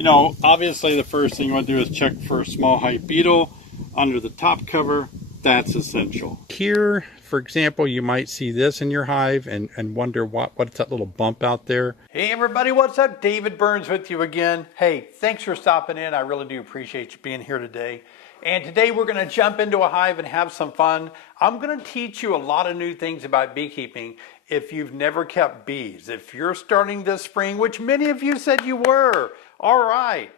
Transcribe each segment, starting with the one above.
You know, obviously the first thing you want to do is check for a small hive beetle under the top cover. That's essential. Here, for example, you might see this in your hive and wonder what's that little bump out there. Hey everybody, what's up? David Burns with you again. Hey, thanks for stopping in. I really do appreciate you being here today. And today we're going to jump into a hive and have some fun. I'm going to teach you a lot of new things about beekeeping if you've never kept bees. If you're starting this spring, which many of you said you were, all right,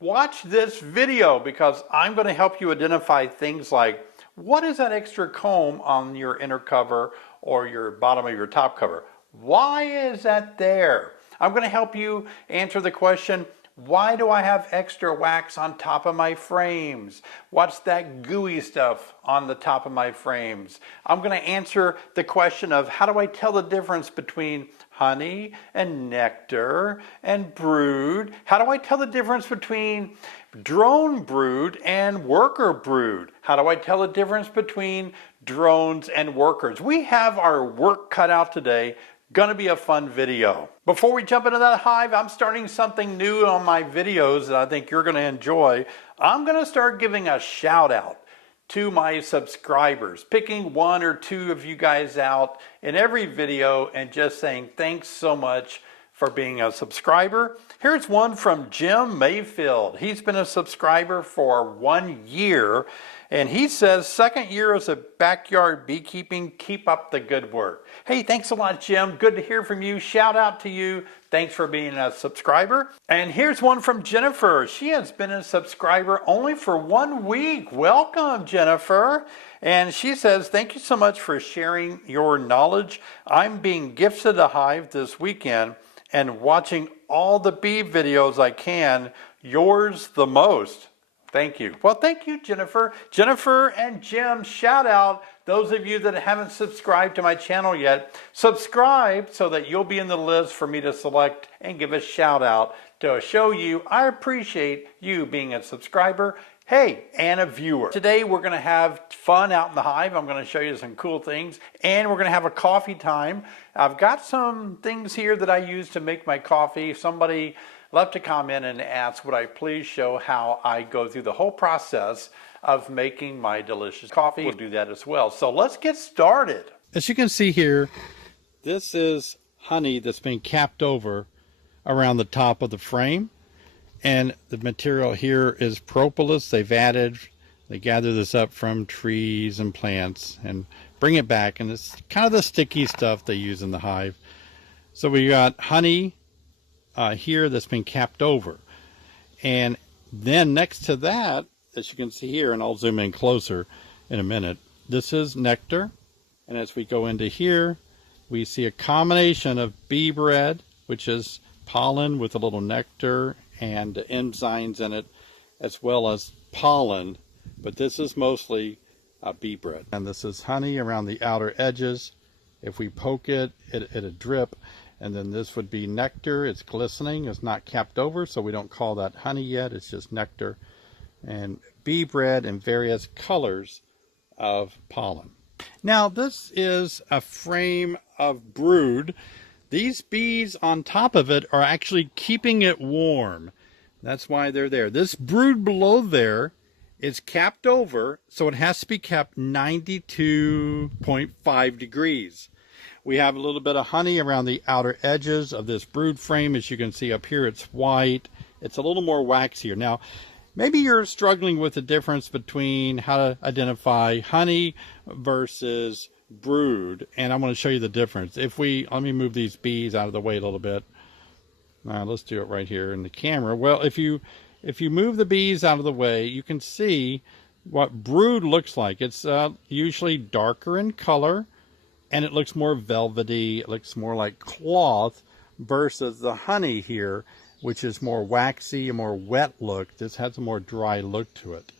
watch this video because I'm going to help you identify things like what is that extra comb on your inner cover or your bottom of your top cover? Why is that there? I'm going to help you answer the question, why do I have extra wax on top of my frames? What's that gooey stuff on the top of my frames? I'm going to answer the question of how do I tell the difference between honey and nectar and brood? How do I tell the difference between drone brood and worker brood? How do I tell the difference between drones and workers? We have our work cut out today. Gonna be a fun video. Before we jump into that hive, I'm starting something new on my videos that I think you're gonna enjoy. I'm gonna start giving a shout out to my subscribers, picking one or two of you guys out in every video and just saying thanks so much for being a subscriber. Here's one from Jim Mayfield. He's been a subscriber for 1 year, and he says, second year as a backyard beekeeping, keep up the good work. Hey, thanks a lot, Jim. Good to hear from you. Shout out to you. Thanks for being a subscriber. And here's one from Jennifer. She has been a subscriber only for 1 week. Welcome, Jennifer. And she says, thank you so much for sharing your knowledge. I'm being gifted a hive this weekend and watching all the bee videos I can, yours the most. Thank you. Well, thank you, Jennifer. Jennifer and Jim, shout out. Those of you that haven't subscribed to my channel yet, subscribe so that you'll be in the list for me to select and give a shout out to show you I appreciate you being a subscriber. Hey, and a viewer. Today we're going to have fun out in the hive. I'm going to show you some cool things, and we're going to have a coffee time. I've got some things here that I use to make my coffee. Somebody left a comment and asked, would I please show how I go through the whole process of making my delicious coffee? We'll do that as well. So let's get started. As you can see here, this is honey that's been capped over around the top of the frame. And the material here is propolis. They gather this up from trees and plants and bring it back. And it's kind of the sticky stuff they use in the hive. So we got honey here that's been capped over. And then next to that, as you can see here, and I'll zoom in closer in a minute, this is nectar. And as we go into here, we see a combination of bee bread, which is pollen with a little nectar and enzymes in it, as well as pollen, but this is mostly bee bread. And this is honey around the outer edges. If we poke it, it'll drip, and then this would be nectar. It's glistening, it's not capped over, so we don't call that honey yet, it's just nectar. And bee bread in various colors of pollen. Now this is a frame of brood. These bees on top of it are actually keeping it warm. That's why they're there. This brood below there is capped over, so it has to be kept 92.5 degrees. We have a little bit of honey around the outer edges of this brood frame. As you can see up here, it's white. It's a little more waxier. Now, maybe you're struggling with the difference between how to identify honey versus brood, and I'm going to show you the difference. Let me move these bees out of the way a little bit. Let's do it right here in the camera. Well, if you move the bees out of the way, you can see what brood looks like. It's usually darker in color, and it looks more velvety. It looks more like cloth versus the honey here, which is more waxy, a more wet look. This has a more dry look to it.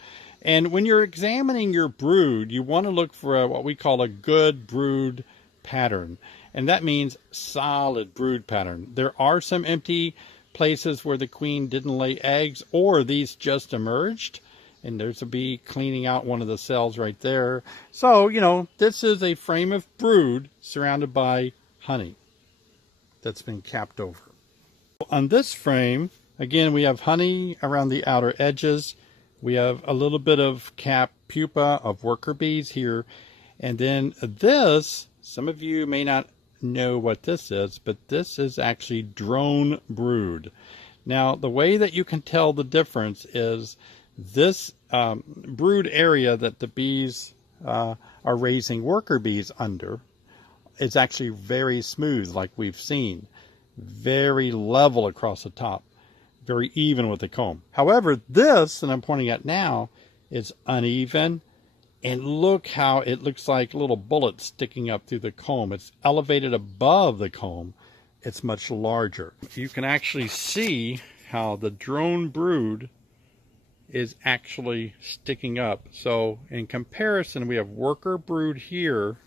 And when you're examining your brood, you want to look for what we call a good brood pattern. And that means solid brood pattern. There are some empty places where the queen didn't lay eggs, or these just emerged. And there's a bee cleaning out one of the cells right there. So, you know, this is a frame of brood surrounded by honey that's been capped over. On this frame, Again, we have honey around the outer edges. We have a little bit of cap pupa of worker bees here. And then this, some of you may not know what this is, but this is actually drone brood. Now, the way that you can tell the difference is this brood area that the bees are raising worker bees under is actually very smooth, like we've seen. Very level across the top. Very even with the comb. However, this that I'm pointing at now is uneven, and look how it looks like little bullets sticking up through the comb. It's elevated above the comb. It's much larger. You can actually see how the drone brood is actually sticking up. So in comparison, we have worker brood here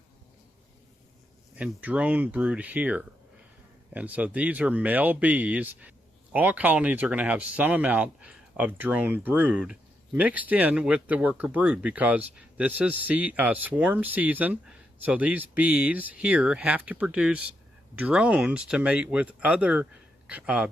and drone brood here. And so these are male bees. All colonies are going to have some amount of drone brood mixed in with the worker brood, because this is swarm season. So these bees here have to produce drones to mate with other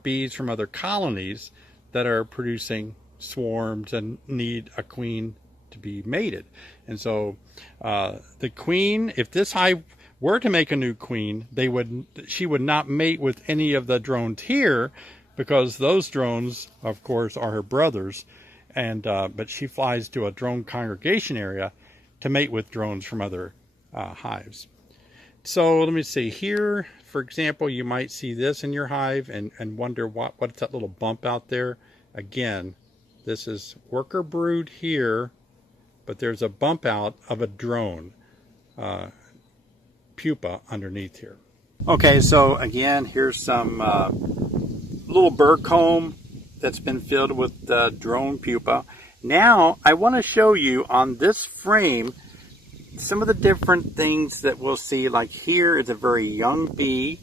bees from other colonies that are producing swarms and need a queen to be mated. And so the queen, if this hive were to make a new queen, she would not mate with any of the drones here, because those drones, of course, are her brothers, and but she flies to a drone congregation area to mate with drones from other hives. So let me see here. For example, you might see this in your hive and wonder what's that little bump out there. Again, this is worker brood here, but there's a bump out of a drone pupa underneath here. Okay, so again, here's some little burr comb that's been filled with drone pupa. Now I want to show you on this frame some of the different things that we'll see. Like here is a very young bee.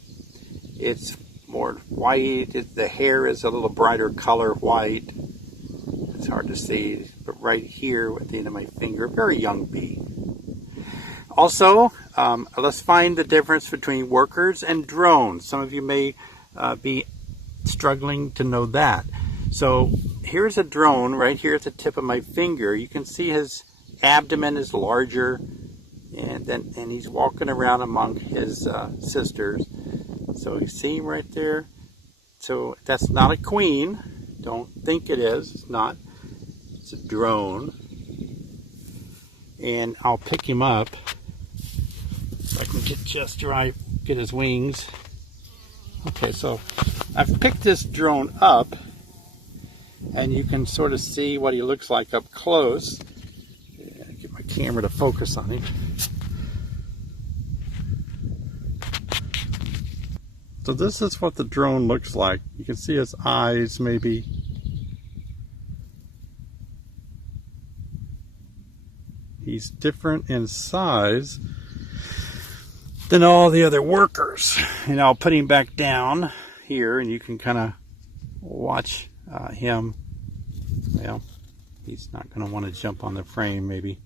It's more white. The hair is a little brighter color white. It's hard to see, but right here at the end of my finger, very young bee. Also, let's find the difference between workers and drones. Some of you may be struggling to know that. So here's a drone right here at the tip of my finger. You can see his abdomen is larger, and he's walking around among his sisters. So you see him right there. So that's not a queen. Don't think it is. It's not. It's a drone. And I'll pick him up. If I can get just right, get his wings. Okay, so I've picked this drone up, and you can sort of see what he looks like up close. Get my camera to focus on him. So this is what the drone looks like. You can see his eyes maybe. He's different in size than all the other workers. And I'll put him back down here, and you can kind of watch him. Well, he's not going to want to jump on the frame, maybe.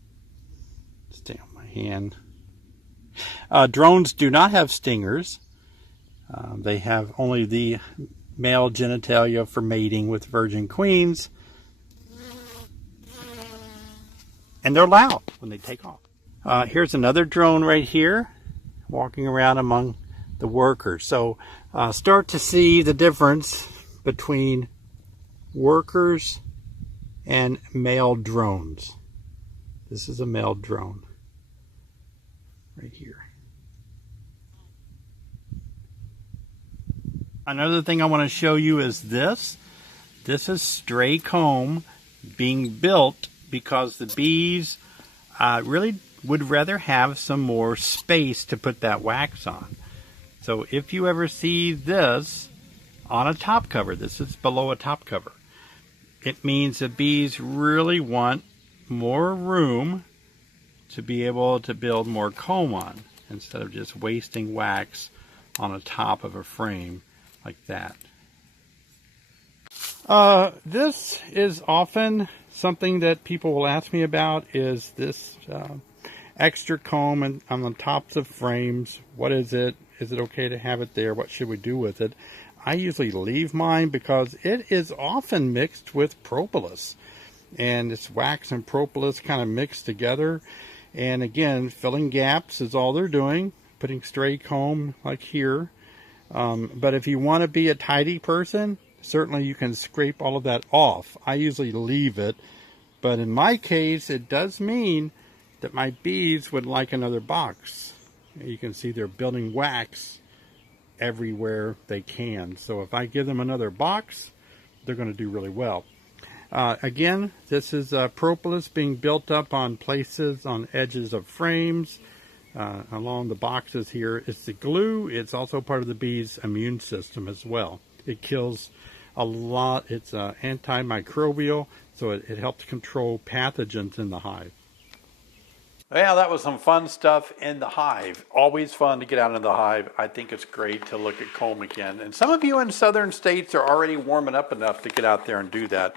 Stay on my hand. Drones do not have stingers. They have only the male genitalia for mating with virgin queens. And they're loud when they take off. Here's another drone right here, walking around among the workers. So start to see the difference between workers and male drones. This is a male drone right here. Another thing I want to show you is this. This is stray comb being built because the bees really would rather have some more space to put that wax on. So if you ever see this on a top cover, this is below a top cover, it means the bees really want more room to be able to build more comb on, instead of just wasting wax on the top of a frame like that. This is often something that people will ask me about, is this extra comb on the tops of frames. What is it? Is it okay to have it there? What should we do with it? I usually leave mine because it is often mixed with propolis. And it's wax and propolis kind of mixed together. And again, filling gaps is all they're doing, putting stray comb like here. But if you want to be a tidy person, certainly you can scrape all of that off. I usually leave it, but in my case, it does mean that my bees would like another box. You can see they're building wax everywhere they can. So if I give them another box, they're going to do really well. Again, this is propolis being built up on places on edges of frames. Along the boxes here. It's the glue. It's also part of the bee's immune system as well. It kills a lot. It's antimicrobial, so it helps control pathogens in the hive. Yeah, that was some fun stuff in the hive. Always fun to get out in the hive. I think it's great to look at comb again. And some of you in southern states are already warming up enough to get out there and do that.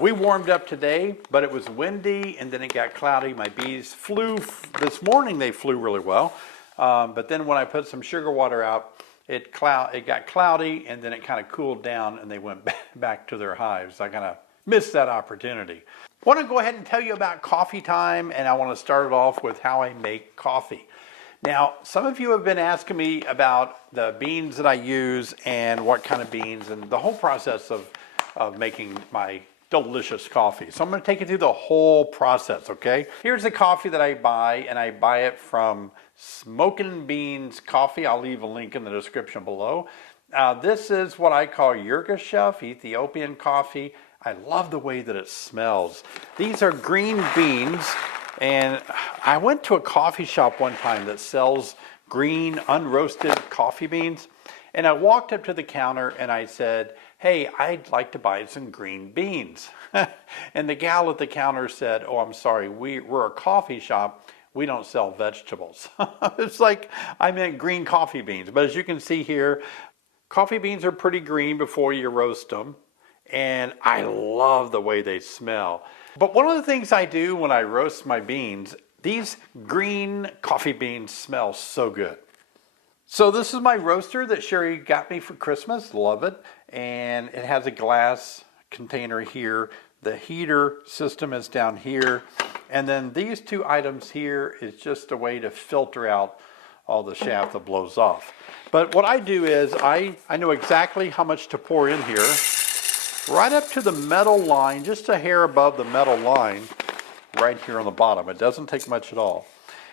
We warmed up today, but it was windy and then it got cloudy. My bees flew. This morning they flew really well. But then when I put some sugar water out, it got cloudy and then it kind of cooled down and they went back to their hives. I kind of missed that opportunity. I want to go ahead and tell you about coffee time, and I want to start it off with how I make coffee. Now, some of you have been asking me about the beans that I use and what kind of beans and the whole process of making my delicious coffee. So I'm going to take you through the whole process, okay? Here's the coffee that I buy, and I buy it from Smokin' Beans Coffee. I'll leave a link in the description below. This is what I call Yirgacheffe, Ethiopian coffee. I love the way that it smells. These are green beans, and I went to a coffee shop one time that sells green unroasted coffee beans, and I walked up to the counter and I said, "Hey, I'd like to buy some green beans." And the gal at the counter said, "Oh, I'm sorry, we're a coffee shop. We don't sell vegetables." It's like I meant green coffee beans, but as you can see here, coffee beans are pretty green before you roast them. And I love the way they smell. But one of the things I do when I roast my beans, these green coffee beans smell so good. So this is my roaster that Sherry got me for Christmas. Love it. And it has a glass container here. The heater system is down here. And then these two items here is just a way to filter out all the chaff that blows off. But what I do is I know exactly how much to pour in here. Right up to the metal line, just a hair above the metal line, right here on the bottom. It doesn't take much at all.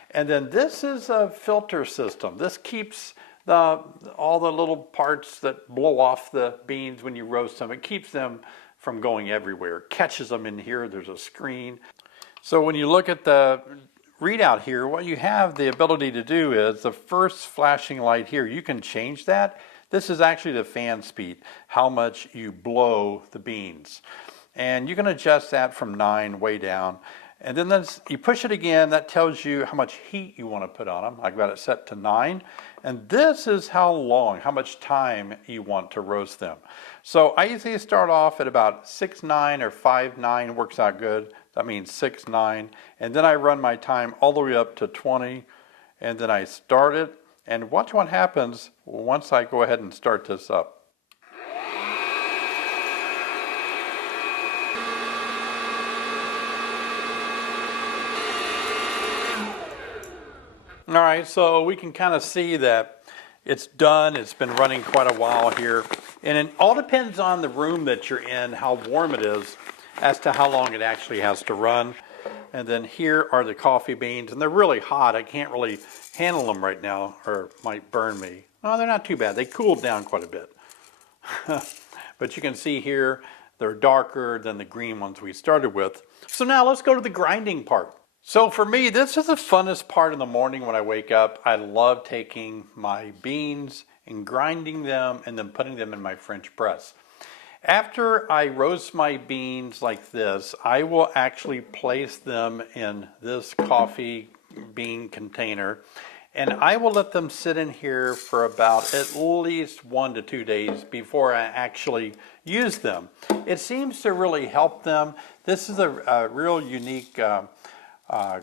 And then this is a filter system. This keeps all the little parts that blow off the beans when you roast them. It keeps them from going everywhere. It catches them in here. There's a screen. So when you look at the readout here, what you have the ability to do is the first flashing light here, you can change that. This is actually the fan speed, how much you blow the beans. And you can adjust that from 9 way down. And then you push it again, that tells you how much heat you want to put on them. I've got it set to 9. And this is how long, how much time you want to roast them. So I usually start off at about 6-9 or 5-9, works out good. That means 6-9. And then I run my time all the way up to 20. And then I start it. And watch what happens once I go ahead and start this up. All right, so we can kind of see that it's done. It's been running quite a while here. And it all depends on the room that you're in, how warm it is, as to how long it actually has to run. And then here are the coffee beans, and they're really hot. I can't really handle them right now, or it might burn me. Oh, they're not too bad. They cooled down quite a bit. But you can see here, they're darker than the green ones we started with. So now let's go to the grinding part. So for me, this is the funnest part in the morning when I wake up. I love taking my beans and grinding them and then putting them in my French press. After I roast my beans like this, I will actually place them in this coffee bean container, and I will let them sit in here for about at least 1 to 2 days before I actually use them. It seems to really help them. This is a real unique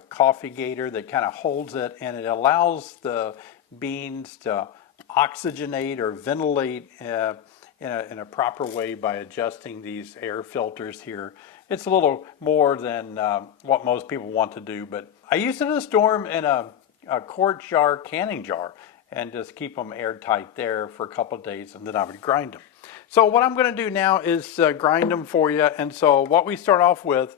coffee gator that kind of holds it, and it allows the beans to oxygenate or ventilate in a proper way by adjusting these air filters here. It's a little more than what most people want to do, but I used to store them in a quart jar, canning jar, and just keep them airtight there for a couple of days, and then I would grind them. So what I'm going to do now is grind them for you. And so what we start off with,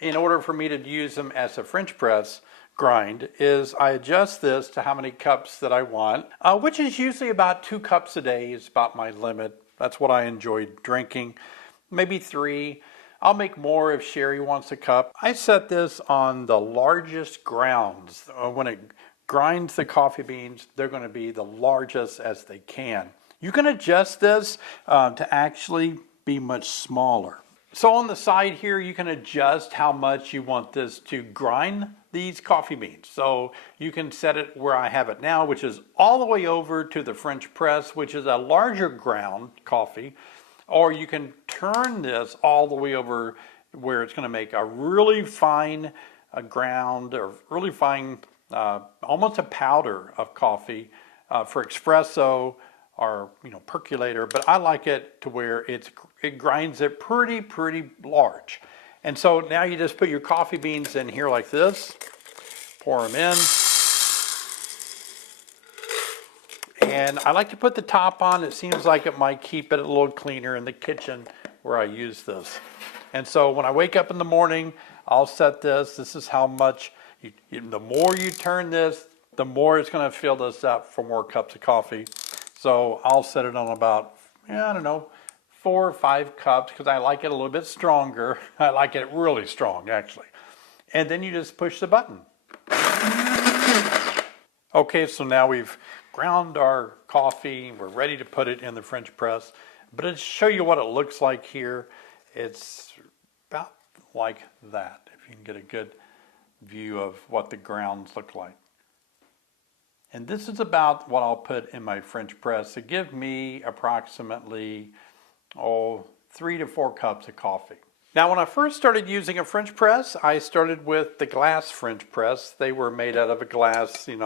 in order for me to use them as a French press grind, is I adjust this to how many cups that I want, which is usually about 2 cups a day is about my limit. That's what I enjoy drinking. Maybe 3. I'll make more if Sherry wants a cup. I set this on the largest grounds. When it grinds the coffee beans, they're going to be the largest as they can. You can adjust this to actually be much smaller. So on the side here, you can adjust how much you want this to grind these coffee beans. So you can set it where I have it now, which is all the way over to the French press, which is a larger ground coffee. Or you can turn this all the way over where it's going to make a really fine ground, or really fine, almost a powder of coffee for espresso or percolator. But I like it to where it grinds it pretty large. And so now you just put your coffee beans in here like this, pour them in. And I like to put the top on. It seems like it might keep it a little cleaner in the kitchen where I use this. And so when I wake up in the morning, I'll set this. This is how much, the more you turn this, the more it's going to fill this up for more cups of coffee. So I'll set it on about, I don't know, 4 or 5 cups, because I like it a little bit stronger. I like it really strong, actually. And then you just push the button. Okay, so now we've ground our coffee. We're ready to put it in the French press. But to show you what it looks like here, it's about like that, if you can get a good view of what the grounds look like. And this is about what I'll put in my French press to give me approximately 3 to 4 cups of coffee. Now, when I first started using a French press, I started with the glass French press. They were made out of a glass, and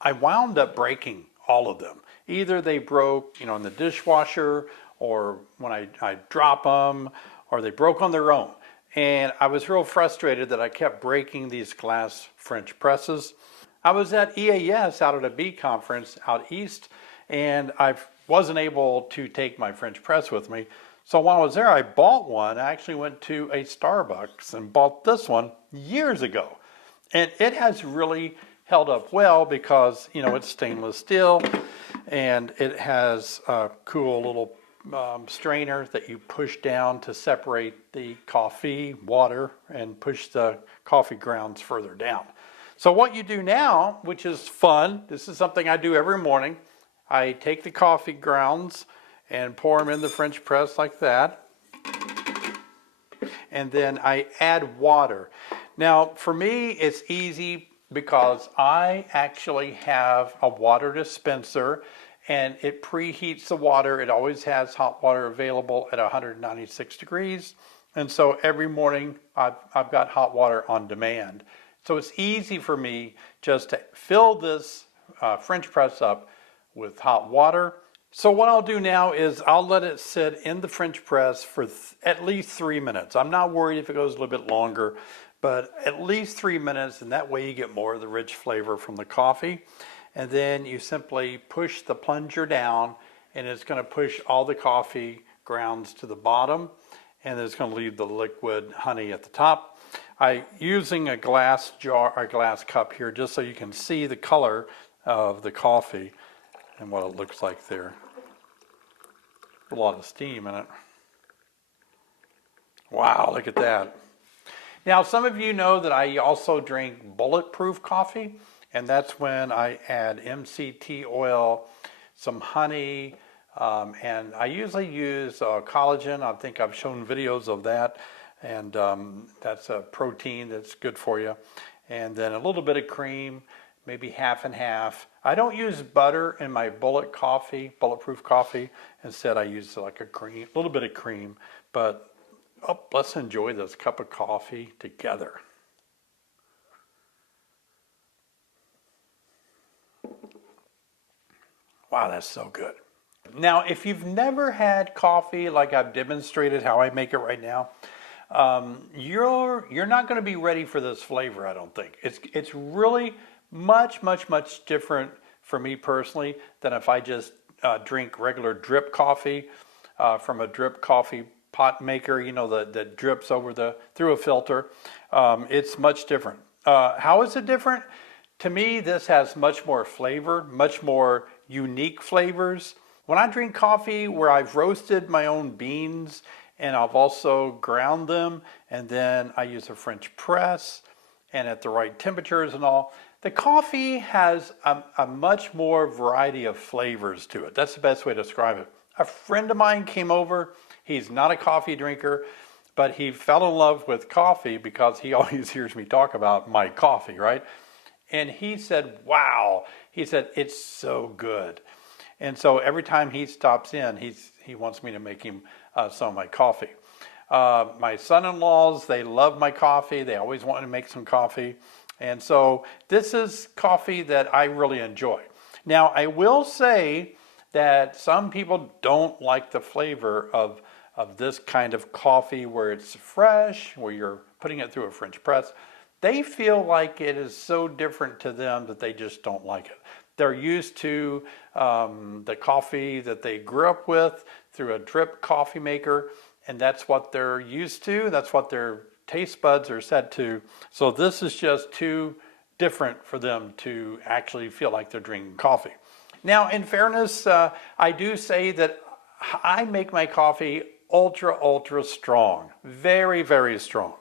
I wound up breaking all of them. Either they broke, in the dishwasher, or when I drop them, or they broke on their own. And I was real frustrated that I kept breaking these glass French presses. I was at EAS out at a bee conference out east, and I wasn't able to take my French press with me. So while I was there, I bought one. I actually went to a Starbucks and bought this one years ago. And it has really held up well because, it's stainless steel, and it has a cool little strainer that you push down to separate the coffee water and push the coffee grounds further down. So what you do now, which is fun, this is something I do every morning. I take the coffee grounds and pour them in the French press like that. And then I add water. Now, for me, it's easy because I actually have a water dispenser, and it preheats the water. It always has hot water available at 196 degrees. And so every morning I've got hot water on demand. So it's easy for me just to fill this French press up with hot water. So what I'll do now is I'll let it sit in the French press for at least 3 minutes. I'm not worried if it goes a little bit longer, but at least 3 minutes, and that way you get more of the rich flavor from the coffee. And then you simply push the plunger down, and it's going to push all the coffee grounds to the bottom, and it's going to leave the liquid honey at the top. I'm using a glass jar, a glass cup here, just so you can see the color of the coffee and what it looks like there. A lot of steam in it. Wow, look at that. Now, some of you know that I also drink bulletproof coffee, and that's when I add MCT oil, some honey, and I usually use collagen. I think I've shown videos of that, and that's a protein that's good for you. And then a little bit of cream, maybe half and half. I don't use butter in my bulletproof coffee. Instead, I use like a little bit of cream. But let's enjoy this cup of coffee together. Wow, that's so good. Now, if you've never had coffee like I've demonstrated how I make it right now, you're not going to be ready for this flavor, I don't think. It's really much different for me personally than if I just drink regular drip coffee from a drip coffee pot maker, you know, that drips over through a filter. It's much different. How is it different? To me, this has much more flavor, much more unique flavors. When I drink coffee where I've roasted my own beans and I've also ground them, and then I use a French press and at the right temperatures and all, the coffee has a much more variety of flavors to it. That's the best way to describe it. A friend of mine came over. He's not a coffee drinker, but he fell in love with coffee because he always hears me talk about my coffee, right? And he said, wow, he said, it's so good. And so every time he stops in, he wants me to make him some of my coffee. My son-in-laws, they love my coffee. They always want to make some coffee. And so this is coffee that I really enjoy. Now, I will say that some people don't like the flavor of this kind of coffee where it's fresh, where you're putting it through a French press. They feel like it is so different to them that they just don't like it. They're used to the coffee that they grew up with through a drip coffee maker, and that's what they're used to. That's what their taste buds are set to. So this is just too different for them to actually feel like they're drinking coffee. Now, in fairness, I do say that I make my coffee ultra strong, very strong.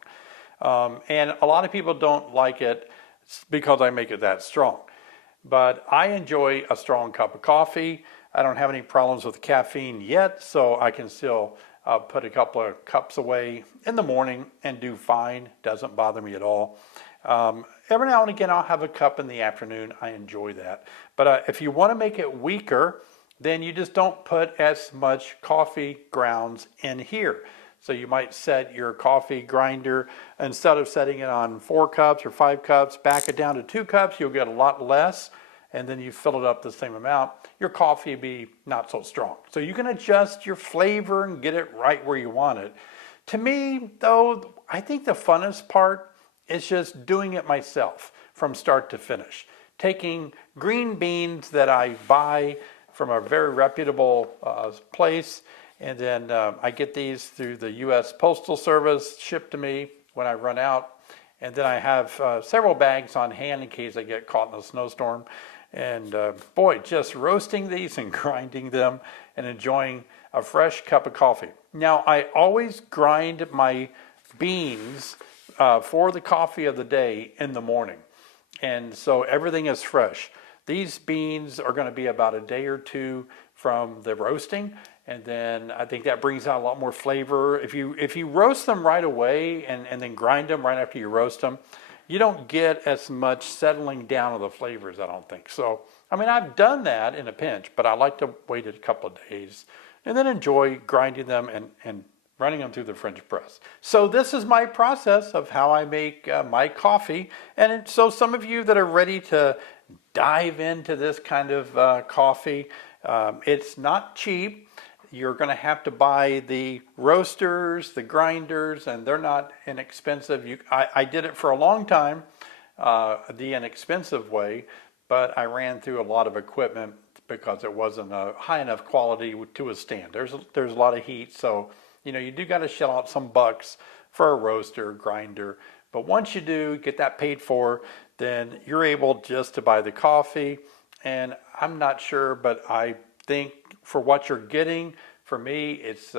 And a lot of people don't like it because I make it that strong. But I enjoy a strong cup of coffee. I don't have any problems with caffeine yet, so I can still put a couple of cups away in the morning and do fine. Doesn't bother me at all. Every now and again, I'll have a cup in the afternoon. I enjoy that. But if you want to make it weaker, then you just don't put as much coffee grounds in here. So you might set your coffee grinder, instead of setting it on 4 cups or 5 cups, back it down to 2 cups. You'll get a lot less, and then you fill it up the same amount. Your coffee will be not so strong. So you can adjust your flavor and get it right where you want it. To me, though, I think the funnest part is just doing it myself from start to finish. Taking green beans that I buy from a very reputable place, and then I get these through the U.S. Postal Service, shipped to me when I run out. And then I have several bags on hand in case I get caught in a snowstorm. And boy, just roasting these and grinding them and enjoying a fresh cup of coffee. Now, I always grind my beans for the coffee of the day in the morning. And so everything is fresh. These beans are going to be about a day or two from the roasting, and then I think that brings out a lot more flavor. If you roast them right away and then grind them right after you roast them, you don't get as much settling down of the flavors, I don't think. So, I mean, I've done that in a pinch, but I like to wait a couple of days and then enjoy grinding them and running them through the French press. So this is my process of how I make my coffee. And so some of you that are ready to dive into this kind of coffee, it's not cheap. You're going to have to buy the roasters, the grinders, and they're not inexpensive. I did it for a long time, the inexpensive way, but I ran through a lot of equipment because it wasn't a high enough quality to withstand. There's a lot of heat, so you do got to shell out some bucks for a roaster, grinder. But once you do get that paid for, then you're able just to buy the coffee. And I'm not sure, but I think for what you're getting, for me, it's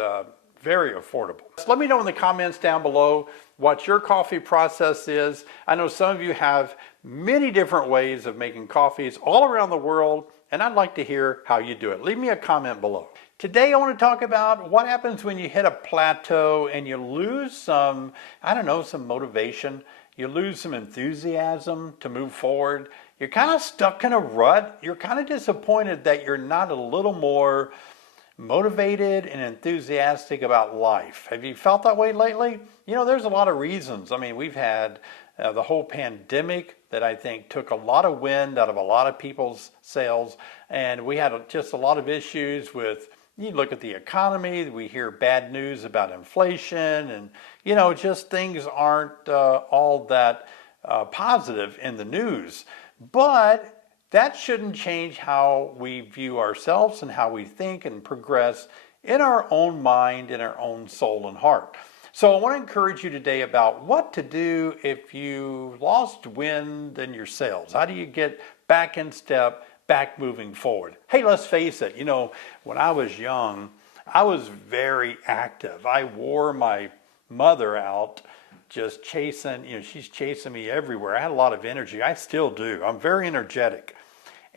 very affordable. So let me know in the comments down below what your coffee process is. I know some of you have many different ways of making coffees all around the world, and I'd like to hear how you do it. Leave me a comment below. Today I want to talk about what happens when you hit a plateau and you lose some, some motivation. You lose some enthusiasm to move forward. You're kind of stuck in a rut. You're kind of disappointed that you're not a little more motivated and enthusiastic about life. Have you felt that way lately? You know, there's a lot of reasons. I mean, we've had the whole pandemic that I think took a lot of wind out of a lot of people's sails, and we had just a lot of issues with, you look at the economy, we hear bad news about inflation, and you know, just things aren't all that positive in the news. But that shouldn't change how we view ourselves and how we think and progress in our own mind, in our own soul and heart. So I want to encourage you today about what to do if you lost wind in your sails. How do you get back in step, back moving forward? Hey, let's face it, you know, when I was young, I was very active. I wore my mother out just chasing, you know, she's chasing me everywhere. I had a lot of energy. I still do. I'm very energetic.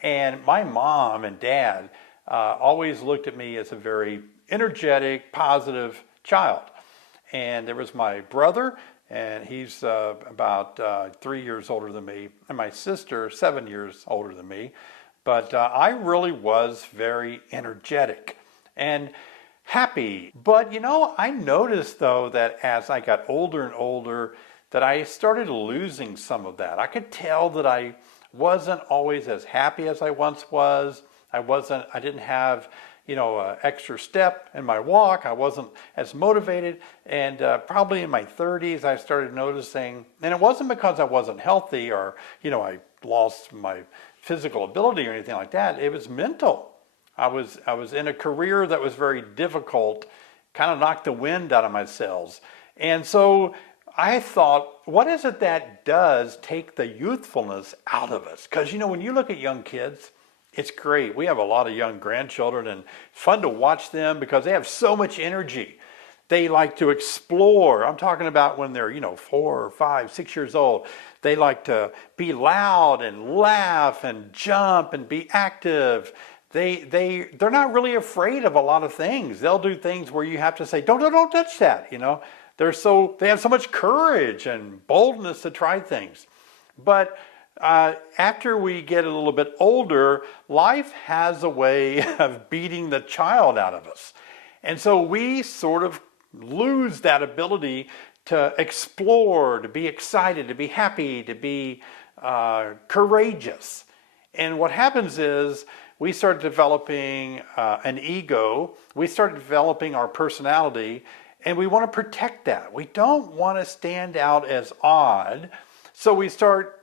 And my mom and dad always looked at me as a very energetic, positive child. And there was my brother, and he's about 3 years older than me, and my sister, 7 years older than me. But I really was very energetic and happy. But you know, I noticed though that as I got older and older, that I started losing some of that. I could tell that I wasn't always as happy as I once was. I didn't have, you know, extra step in my walk. I wasn't as motivated. And probably in my 30s, I started noticing, and it wasn't because I wasn't healthy or, you know, I lost my physical ability or anything like that. It was mental. I was in a career that was very difficult, kind of knocked the wind out of my sails. And so I thought, what is it that does take the youthfulness out of us? Because, you know, when you look at young kids, it's great. We have a lot of young grandchildren, and it's fun to watch them because they have so much energy. They like to explore. I'm talking about when they're, you know, 4 or 5, 6 years old. They like to be loud and laugh and jump and be active. They're not really afraid of a lot of things. They'll do things where you have to say, don't touch that, you know. They have so much courage and boldness to try things. But after we get a little bit older, life has a way of beating the child out of us. And so we sort of lose that ability to explore, to be excited, to be happy, to be courageous. And what happens is we start developing an ego, we start developing our personality, and we want to protect that. We don't want to stand out as odd, so we start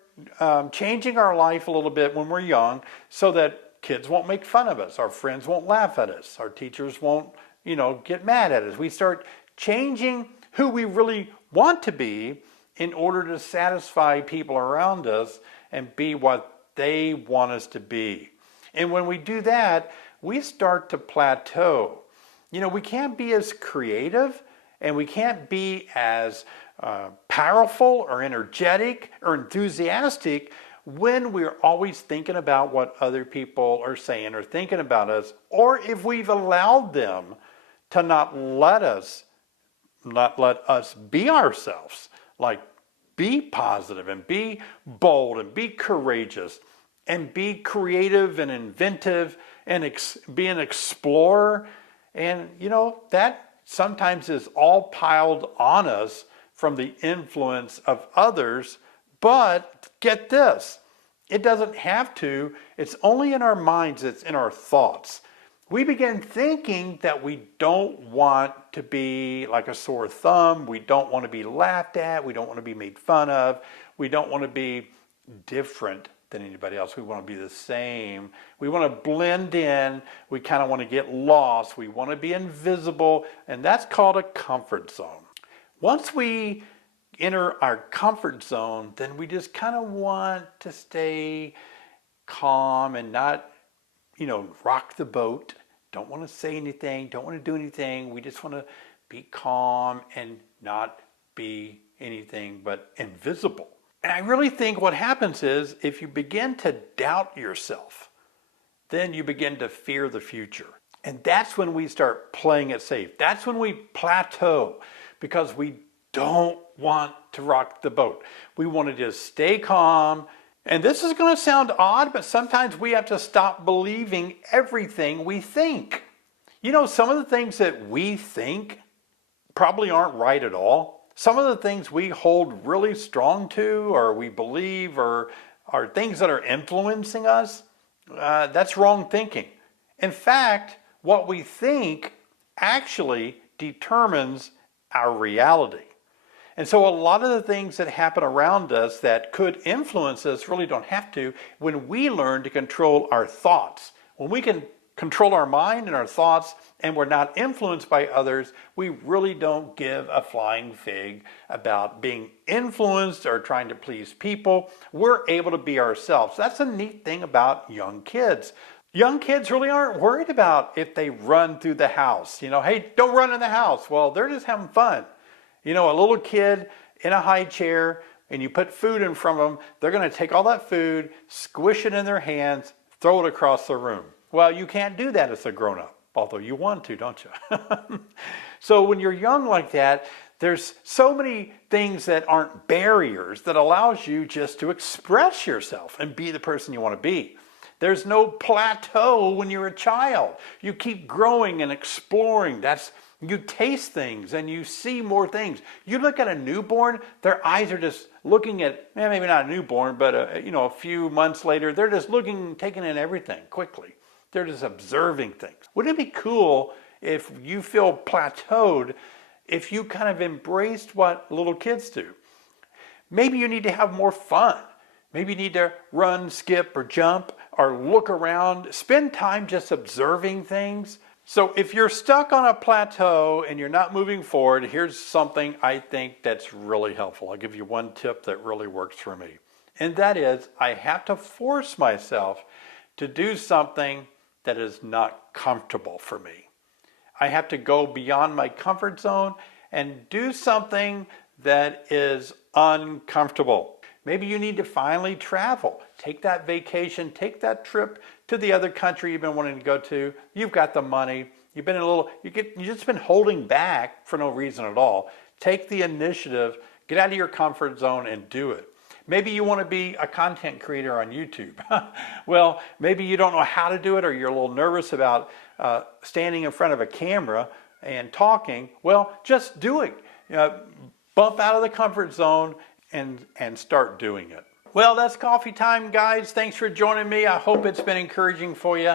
changing our life a little bit when we're young so that kids won't make fun of us, our friends won't laugh at us, our teachers won't, you know, get mad at us. We start changing who we really want to be in order to satisfy people around us and be what they want us to be. And when we do that, we start to plateau. You know, we can't be as creative and we can't be as powerful or energetic or enthusiastic when we're always thinking about what other people are saying or thinking about us, or if we've allowed them to not let us be ourselves. Like, be positive and be bold and be courageous and be creative and inventive and be an explorer. And you know, that sometimes is all piled on us from the influence of others. But get this, it doesn't have to. It's only in our minds, it's in our thoughts. We begin thinking that we don't want to be like a sore thumb. We don't want to be laughed at. We don't want to be made fun of. We don't want to be different than anybody else. We want to be the same. We want to blend in. We kind of want to get lost. We want to be invisible. And that's called a comfort zone. Once we enter our comfort zone, then we just kind of want to stay calm and not, you know, rock the boat. Don't want to say anything, don't want to do anything. We just want to be calm and not be anything but invisible. And I really think what happens is if you begin to doubt yourself, then you begin to fear the future. And that's when we start playing it safe. That's when we plateau, because we don't want to rock the boat. We want to just stay calm. And this is going to sound odd, but sometimes we have to stop believing everything we think. You know, some of the things that we think probably aren't right at all. Some of the things we hold really strong to, or we believe, or are things that are influencing us, that's wrong thinking. In fact, what we think actually determines our reality. And so a lot of the things that happen around us that could influence us really don't have to when we learn to control our thoughts. When we can control our mind and our thoughts and we're not influenced by others, we really don't give a flying fig about being influenced or trying to please people. We're able to be ourselves. That's a neat thing about young kids. Young kids really aren't worried about if they run through the house. You know, hey, don't run in the house. Well, they're just having fun. You know, a little kid in a high chair and you put food in front of them, they're going to take all that food, squish it in their hands, throw it across the room. Well, you can't do that as a grown-up, although you want to, don't you? So when you're young like that, there's so many things that aren't barriers that allows you just to express yourself and be the person you want to be. There's no plateau when you're a child. You keep growing and exploring. You taste things and you see more things. You look at a newborn, their eyes are just looking at, maybe not a newborn, but a few months later, they're just looking, taking in everything quickly. They're just observing things. Wouldn't it be cool if you feel plateaued, if you kind of embraced what little kids do? Maybe you need to have more fun. Maybe you need to run, skip, or jump, or look around. Spend time just observing things. So if you're stuck on a plateau and you're not moving forward, here's something I think that's really helpful. I'll give you one tip that really works for me. And that is, I have to force myself to do something that is not comfortable for me. I have to go beyond my comfort zone and do something that is uncomfortable. Maybe you need to finally travel. Take that vacation, take that trip to the other country you've been wanting to go to. You've got the money. You've just been holding back for no reason at all. Take the initiative, get out of your comfort zone and do it. Maybe you want to be a content creator on YouTube. Well, maybe you don't know how to do it, or you're a little nervous about standing in front of a camera and talking. Well, just do it. Bump out of the comfort zone and start doing it. Well, that's coffee time, guys. Thanks for joining me. I hope it's been encouraging for you.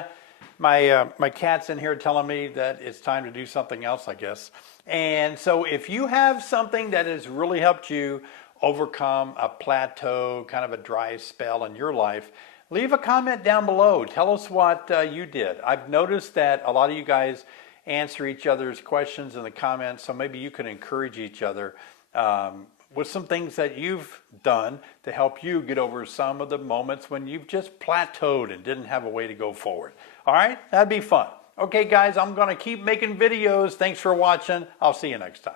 My cat's in here telling me that it's time to do something else, I guess. And so if you have something that has really helped you overcome a plateau, kind of a dry spell in your life, leave a comment down below. Tell us what you did. I've noticed that a lot of you guys answer each other's questions in the comments, so maybe you can encourage each other with some things that you've done to help you get over some of the moments when you've just plateaued and didn't have a way to go forward. All right, that'd be fun. Okay, guys, I'm going to keep making videos. Thanks for watching. I'll see you next time.